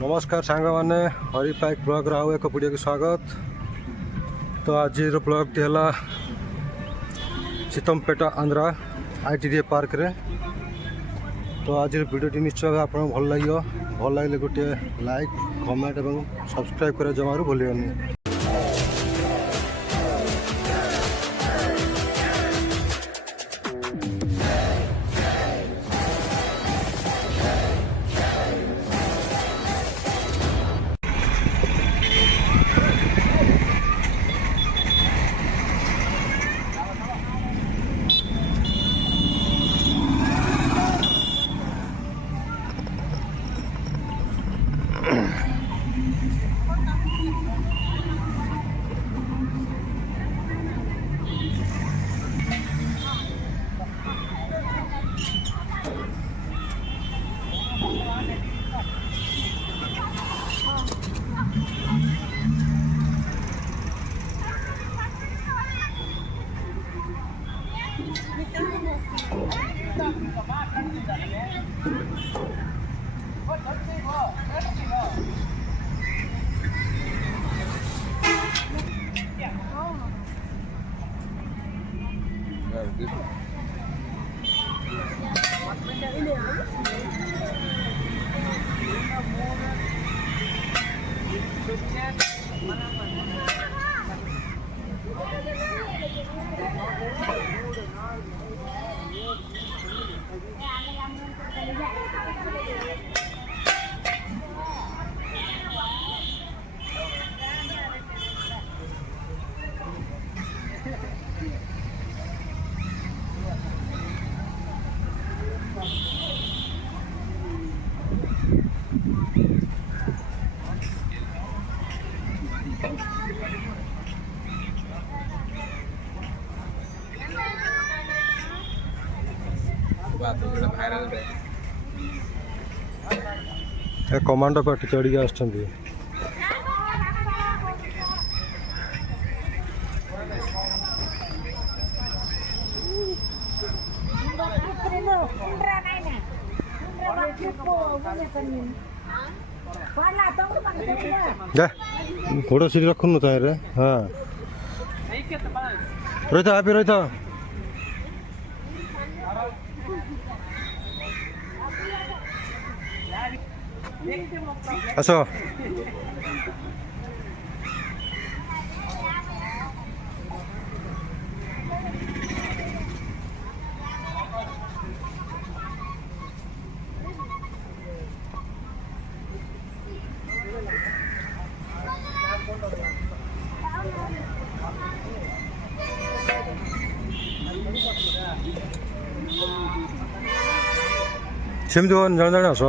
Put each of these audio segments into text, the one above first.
नमस्कार सांग मैंने हरि पाइक ब्लॉग आउ एक वीडियो की स्वागत। तो आज ब्लॉग टी है सीतमपेटा आंध्रा ITDA पार्क रे। तो आज वीडियो निश्चय आप भल लगे गोटे लाइक कमेंट और सब्सक्राइब कर जमारू भूलिए। कमांडो पार्टी चढ़ी आस फोटो सीट रखुन रे। हाँ रही था आप रही था आस सेमती जन जन आस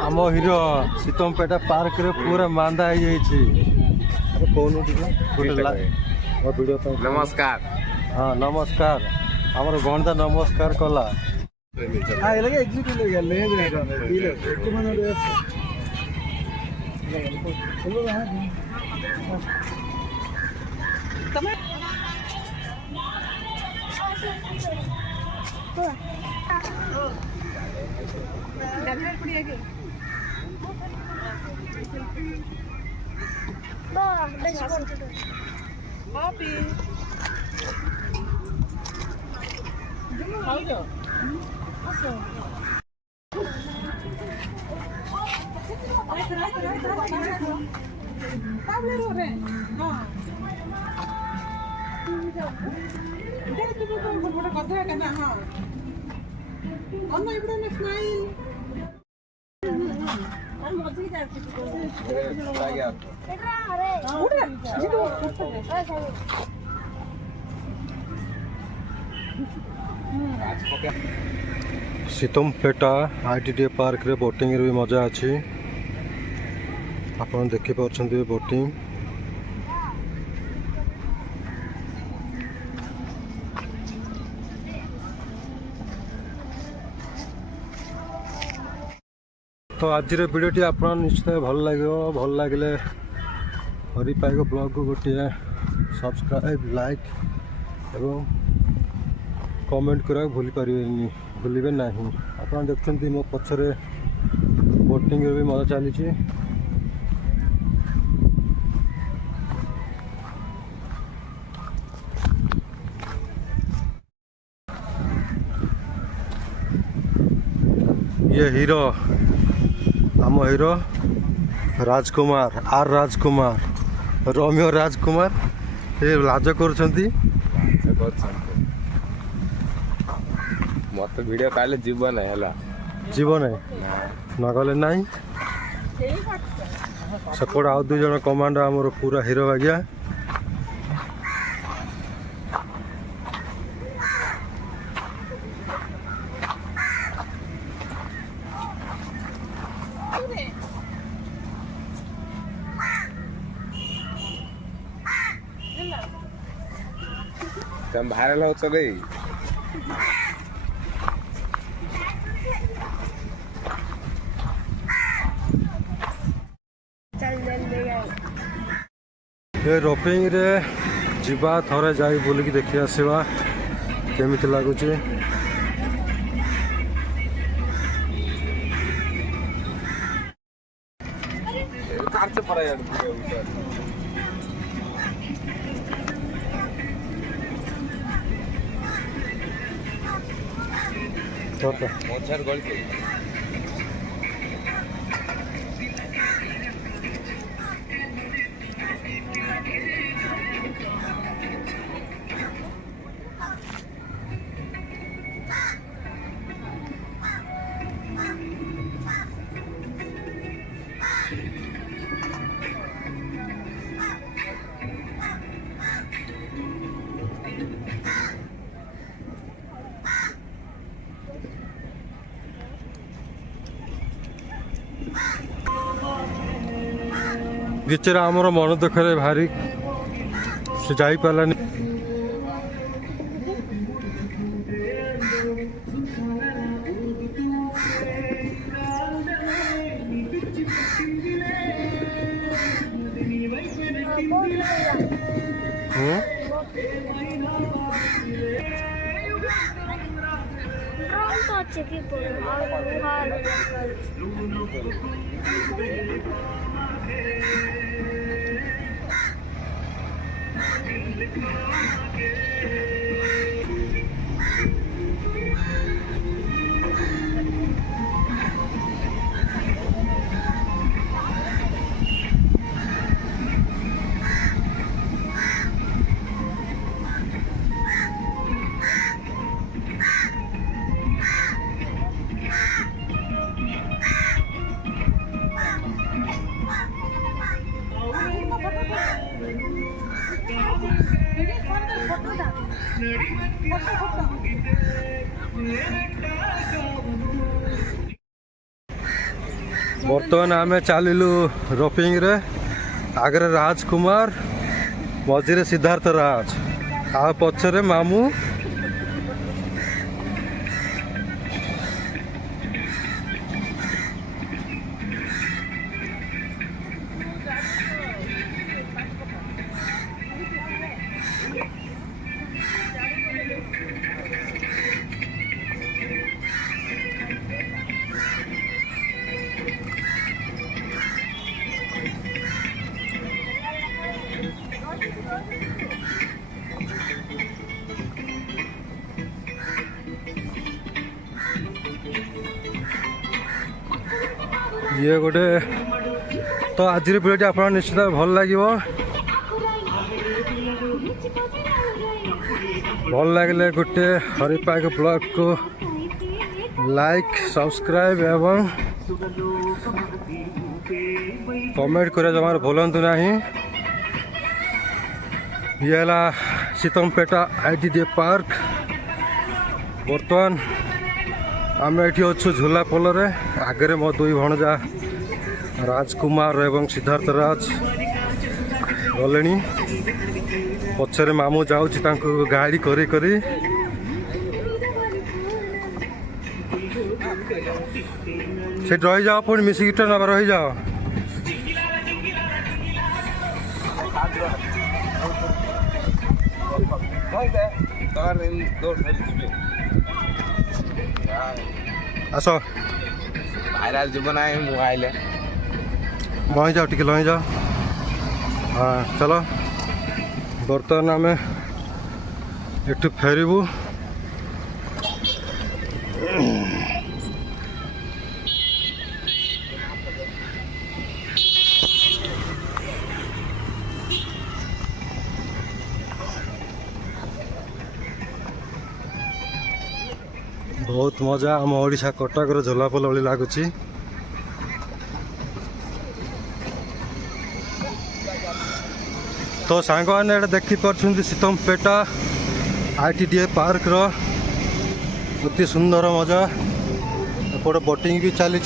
आम हीरो सीतमपेटा पार्क रे पूरा मांदा नमस्कार। हाँ नमस्कार आमर गणता नमस्कार कला सीतमपेटा आईटीडीए पार्क रे बोटिंग रे भी मजा अच्छी आप देखी पार्टी बोटिंग तो आज वीडियोटी आप निश्चय भल लगे हरिपाइक ब्लॉग को गोटे सब्सक्राइब लाइक एवं कमेंट करा भूलिबे नहीं। आप देखते मो पछरे बोटिंग भी मजा चली ये हीरो आम हीरो राजकुमार आर राजकुमार रोमियो राजकुमार ये लाज कर मत वीडियो काले जीवन है जीवन है न गले ना सेपट आउ दुई जन कमांडर आमर पूरा हीरो आज्ञा तुम भाइरल हो तो गई ये रोपिंग रे जीवा थरे जाई बुलिकी देखि आसीबा केमिति लागुची कार से पड़ा यार मोचर गोल के बिचरा आमर मन दुखरे भारी से जाई पालानी बर्तमान आम चलू रोपिंग रे आगे राजकुमार मझे सिद्धार्थ राज आ पछरे मामू ये गोटे तो आज भिडियोटी आप निश्चित भल लगे भल लगे गोटे हरिपाग ब्लॉग को लाइक सब्सक्राइब एवं कमेंट कर जमार भूलु ना। ये है सीतमपेटा आईटीडीए पार्क। बर्तमान आम ये अच्छु झूला पोल आगे मो दुई भणजा राजकुमार एवं सिद्धार्थ राज गले पछरे मामू जाऊँ गाड़ी करी करी से रही जाओ पुणी मिसिक ना रही जाओ। आस भाइराल जीवन आए मोबाइल लही जाओ टिके लही जाओ। हाँ चलो बर्तमान आम एठू फेरबू। बहुत मजा आम ओडिशा कटक झोलापोल भली लगुच। तो सांग मैंने देखिपुं सीतमपेटा आईटीडीए पार्क अति सुंदर मजा एपटे बोटिंग भी चली।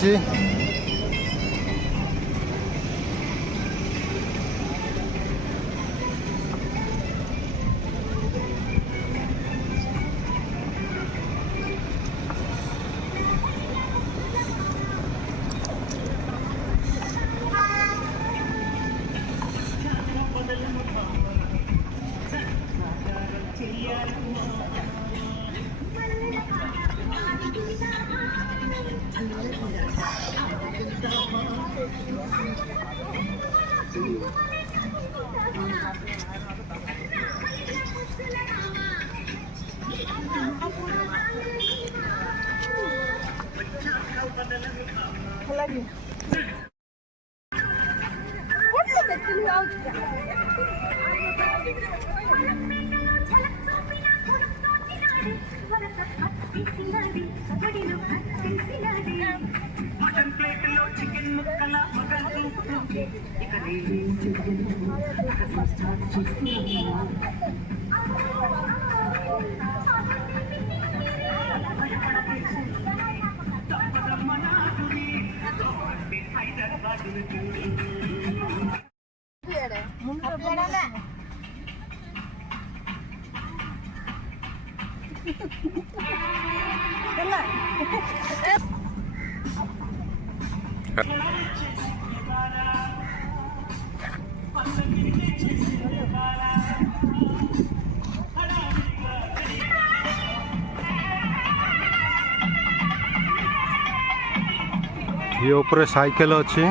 ये ऊपर साइकिल अच्छी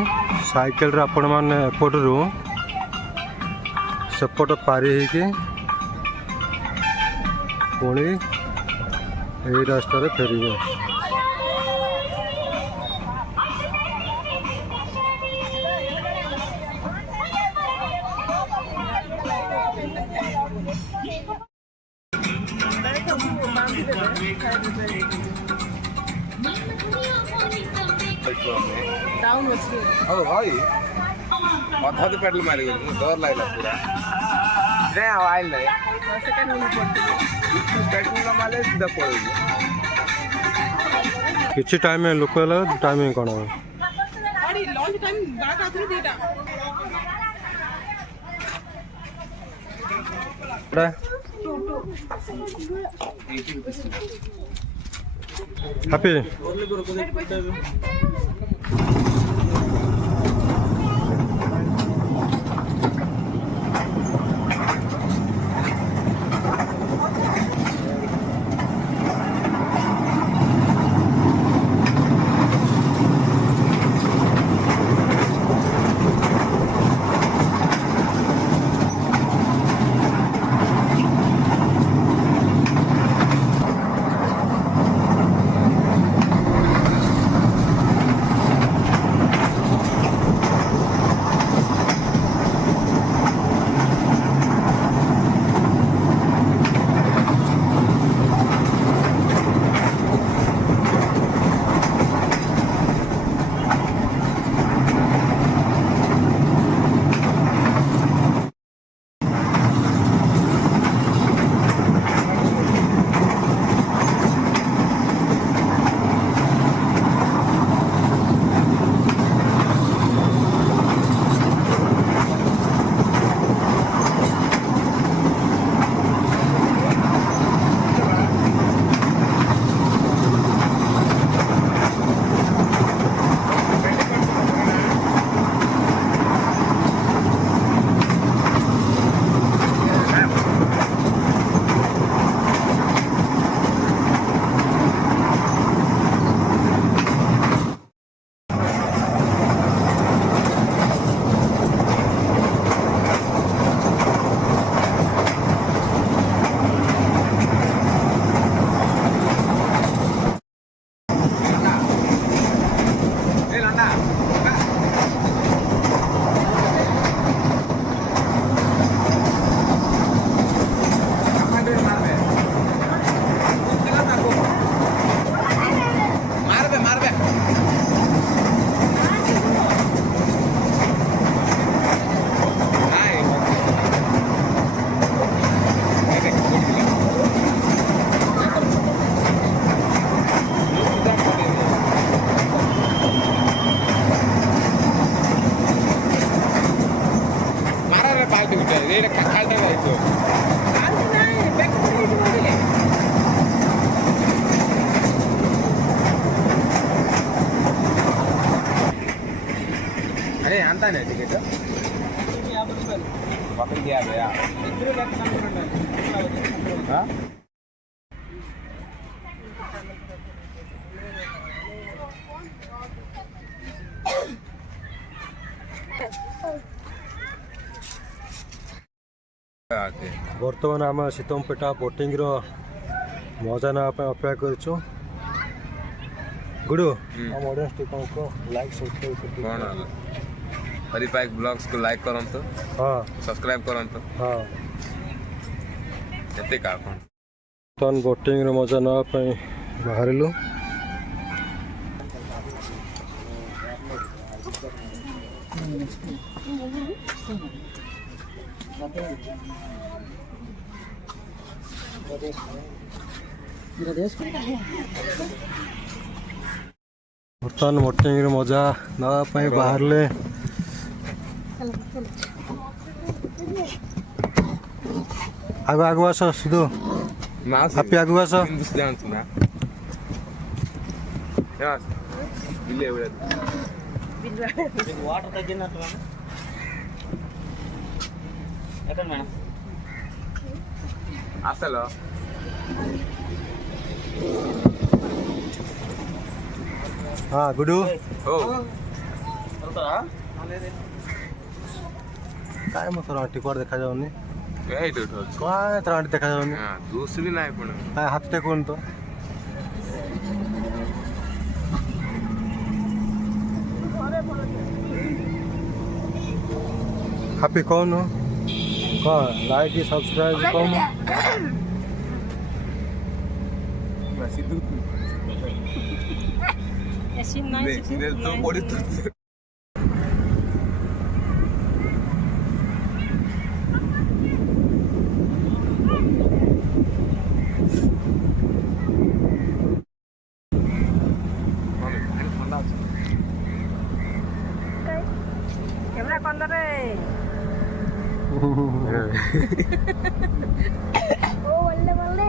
साइकिल आपण मैंने एपटू सेपट पारी होगी पुणी यही रास्तार फेरबे। डाउन अछि ओ भाई माथा तो पेडल मारी गई डर लागला पूरा रे आवाज नहीं सेकंड होना पड़ती पेट्रोल ना माले सीधा पड़ेगी किसी टाइम में लोक टाइमिंग कौन गाड़ी लॉन्च टाइम बात आथरी देटा हैप्पी तो आज नहीं बैक से ही बोले अरे आता नहीं टिकट पकड़ दिया गया हाँ आके बर्तमान आम शीतमपेटा बोटिंग रो मजा ना अपेक्षा करूँ गुडू हम ऑडियंस टी को लाइक सब्सक्राइब कौन हरिपाइक ब्लॉग्स को लाइक करंतु हाँ सब्सक्राइब करंतु हाँ एते का कौन बर्तमान बोटिंग रो मजा ना बाहरिलु बर्तमान बोटिंग रो मजा ना बाहरले आगो आगो आस सिधु मास हापी आगो आस इंग्लिश जानत ना यस बिले उडे వాటర్ తగ్గినట్టు ఎక్కడ మేడం అసలు हाँ गुडू ओ వెళ్తారా काय मग सर आंटी कुआर देखा जाऊनी काय तो काय तर आंटी देखा जाऊनी हां दूसरी नाही पण काय हात टेकून तो हैप्पी कौन हो कौन लाइक सब्सक्राइब कौन सिद्धू ने तो बड़ी तो कैमरा बंद रे ओ वल्ले वल्ले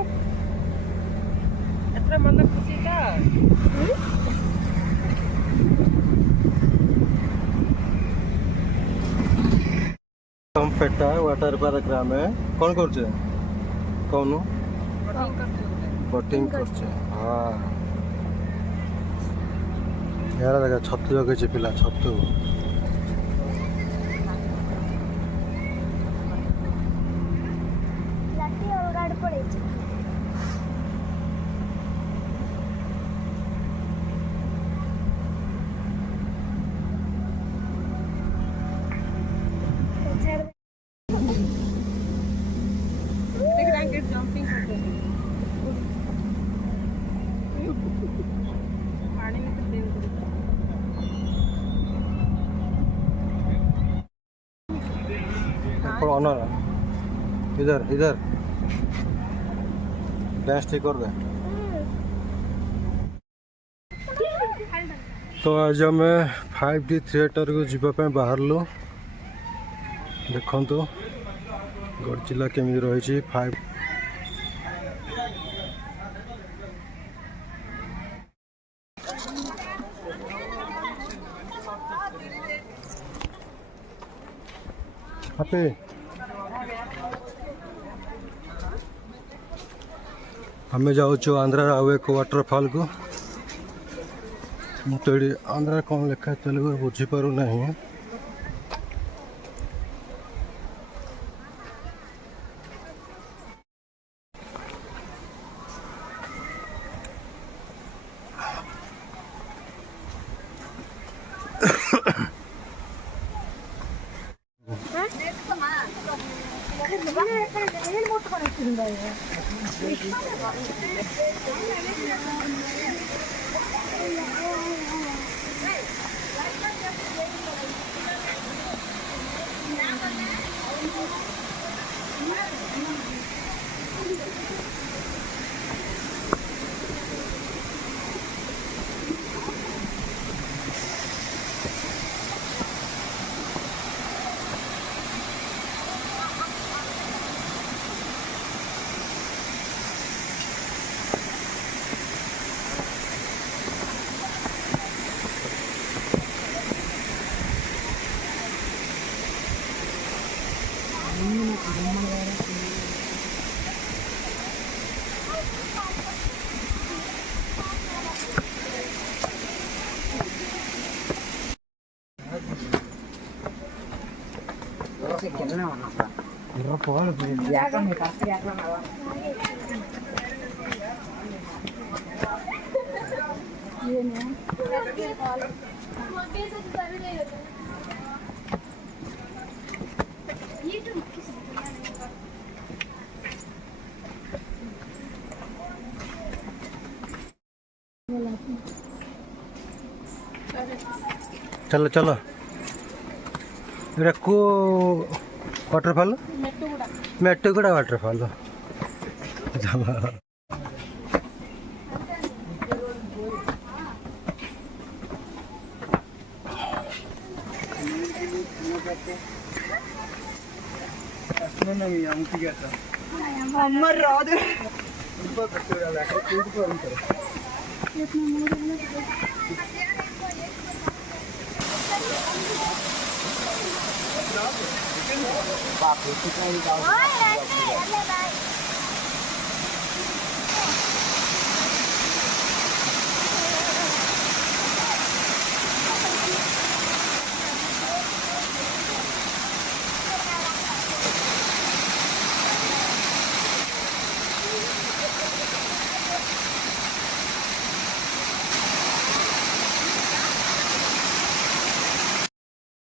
एത്ര मन खुशी का हम पेटा वाटर पार्क ग्राम है कौन करछे कौन बोटिंग करछे हां यार देखा छतु जगह पिला छतु लाठी और गाड़ पड़े छे देख रैंकेट जंपिंग करते हैं पानी में तो दिन पर ऑनर इधर इधर डैश ठीक कर दे तो आज आम 5D थिएटर को जीवाई बाहरलु देखु गड़जिला केमी रही 5 हैप्पी आम जाऊँ आंध्रा आउ एक वाटरफॉल को मुझे आंध्रा कौन लिखा तेलुगु बुझीपार ना चलो चलो को वाटरफॉल मेट्टुगुड़ा वाटरफॉल चलो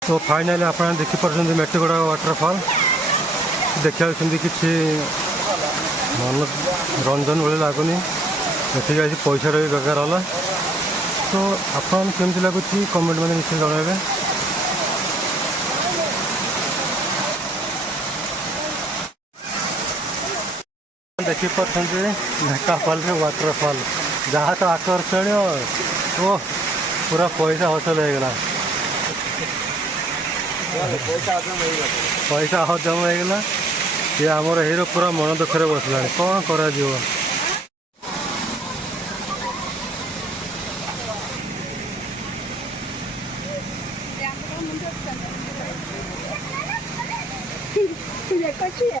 तो फाइनाली आप देखिपुर मेट्टुगुड़ा वाटरफॉल देखा किसी मनोरंजन भाई लगुनि ये पैसा भी बेकार है तो आपन केमती लगुच कमेंट मैंने निश्चय जनइबे देखिपुर ढेकाफल वाटरफॉल जहाँ तो आकर्षणीय ओ पूरा पैसा हसल हो गला पैसा हजम हो गला ये आमर हीरो पूरा मन दुखरे बसला कौन करा